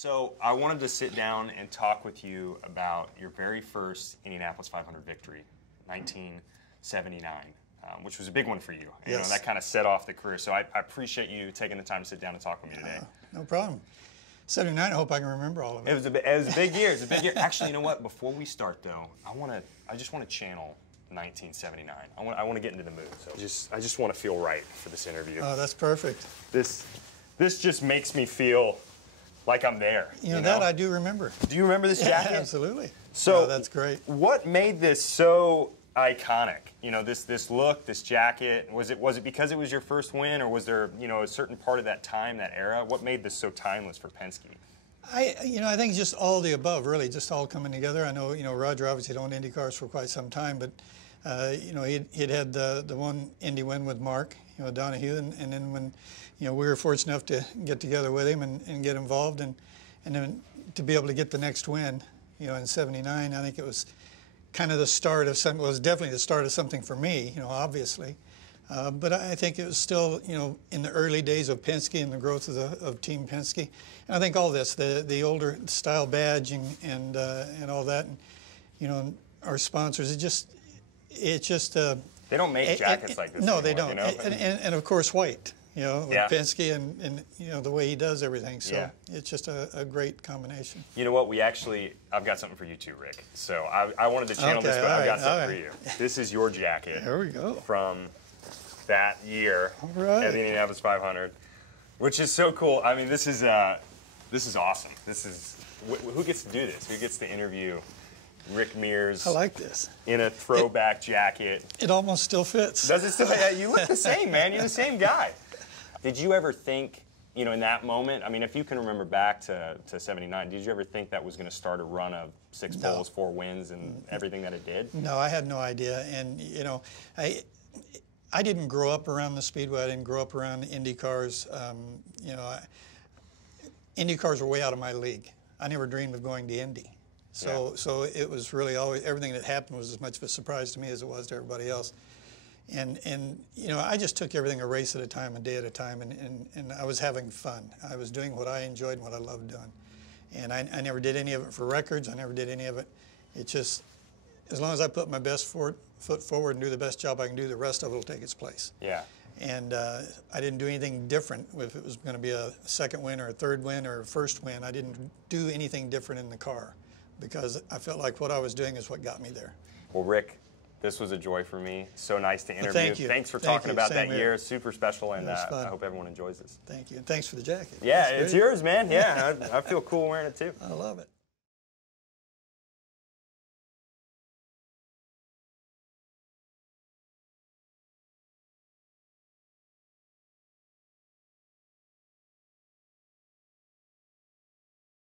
So I wanted to sit down and talk with you about your very first Indianapolis 500 victory, 1979, which was a big one for you. You know, that kind of set off the career. So I appreciate you taking the time to sit down and talk with me today. No problem. 79, I hope I can remember all of it. It was a big year. It was a big year. Actually, you know what? Before we start, though, I just want to channel 1979. I want to get into the mood. So I just want to feel right for this interview. Oh, that's perfect. This just makes me feel like I'm there. You know that I do remember. Do you remember this jacket? Yeah, absolutely. So that's great. What made this so iconic? You know, this look, this jacket. Was it because it was your first win, or was there, you know, a certain part of that time, that era? What made this so timeless for Penske? I think just all the above, really, just all coming together. I know, Roger obviously had owned Indy cars for quite some time, but he'd had the one Indy win with Mark, Donahue, and then when, we were fortunate enough to get together with him and get involved, and then to be able to get the next win, in '79, I think it was kind of the start of something. Well, it was definitely the start of something for me, obviously. But I think it was still, in the early days of Penske and the growth of Team Penske. And I think all this, the older style badge and all that, and, our sponsors, it's just. They don't make jackets like this No, anymore, they don't. And of course, white, with Penske and the way he does everything. So it's just a great combination. You know what? I've got something for you too, Rick. So I wanted to channel this, but I've got something for you. This is your jacket. There we go. From that year at the Indianapolis 500, which is so cool. I mean, this is awesome. Who gets to do this? Who gets to interview Rick Mears? I like this. In a throwback jacket. It almost still fits. Does it still? Yeah, you look the same, man. You're the same guy. Did you ever think, in that moment? I mean, if you can remember back to '79, did you ever think that was going to start a run of 6 poles, 4 wins, and everything that it did? No, I had no idea. And I didn't grow up around the Speedway. I didn't grow up around Indy cars. Indy cars were way out of my league. I never dreamed of going to Indy. So it was really always, everything that happened was as much of a surprise to me as it was to everybody else. And I just took everything a race at a time, a day at a time, and I was having fun. I was doing what I enjoyed and what I loved doing. And I never did any of it for records. I never did any of it. It just, as long as I put my best foot forward and do the best job I can do, the rest of it will take its place. Yeah. And I didn't do anything different. If it was going to be a second win or a third win or a first win, I didn't do anything different in the car because I felt like what I was doing is what got me there. Well, Rick, this was a joy for me. So nice to interview. Well, thank you. Thanks for talking about that year. year. Super special, and I hope everyone enjoys this. Thank you. And thanks for the jacket. Yeah, it's yours, man. Yeah, I feel cool wearing it too. I love it.